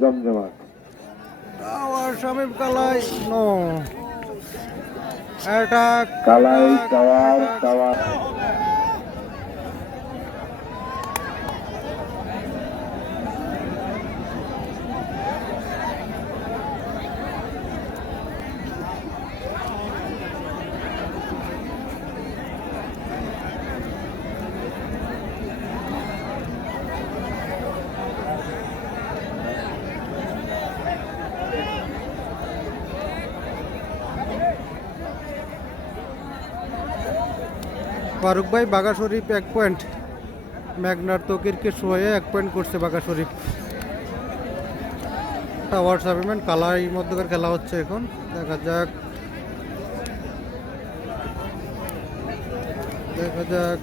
জমজমাট tower Shamim Kalai. No. Attack Kalai tower tower. Faruk ভাই বাঘা শরীফ এক পয়েন্ট ম্যাগনার তকিরকে শোয়ে এক পয়েন্ট করছে বাঘা শরীফ। টাওয়ার সার্ভিমেন্ট কালাই মধ্যকার খেলা হচ্ছে এখন। দেখা যাক। দেখা যাক।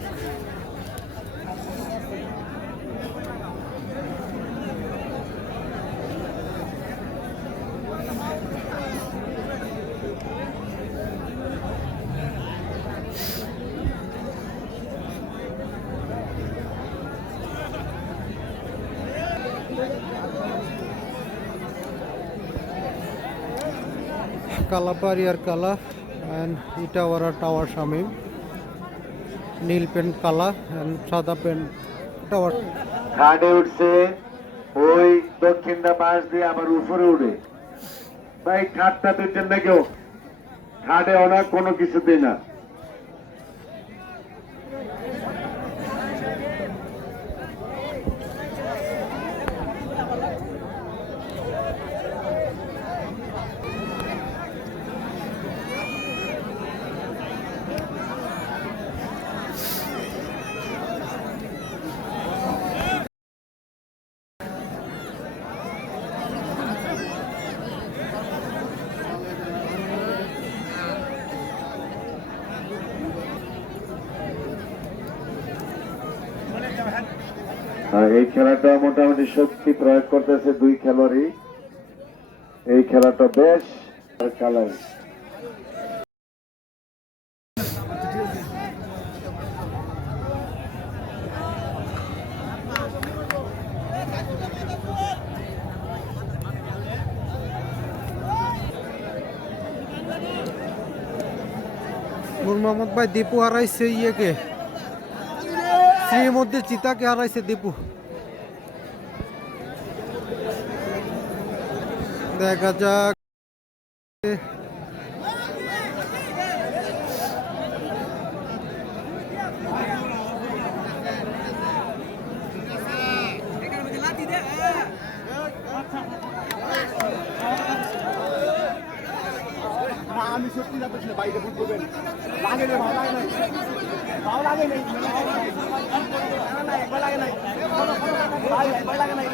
কালাপারি আর কালা অ্যান্ড ইটাওয়ারা টাওয়ার শামিম। নীল পেন্ট কালা অ্যান্ড সাদা পেন্ট টাওয়ার ঘাটে উঠছে, ওই দক্ষিণটা পাশ দিয়ে আবার উপরে উঠে। ভাই খাটটা তুলছেন না কেউ খাটে অনেক কোনো কিছু কিছুতেই না। এই খেলাটা মোটামুটি শক্তি প্রয়োগ করতেছে দুই খেলোয়াড়ই। এই খেলাটা বেশ খেলায় মোহাম্মদ ভাই, দীপু হারাইছে ইয়েকে। শ্রীর মধ্যে চিতাকে হারাইছে দীপু। দেখা যাক। আমি সত্যি না পেছনে বাইরে ফুট করবেন লাগে না ভালো লাগে না ভালো লাগে নাই একবার লাগে নাই। একবার লাগে নাই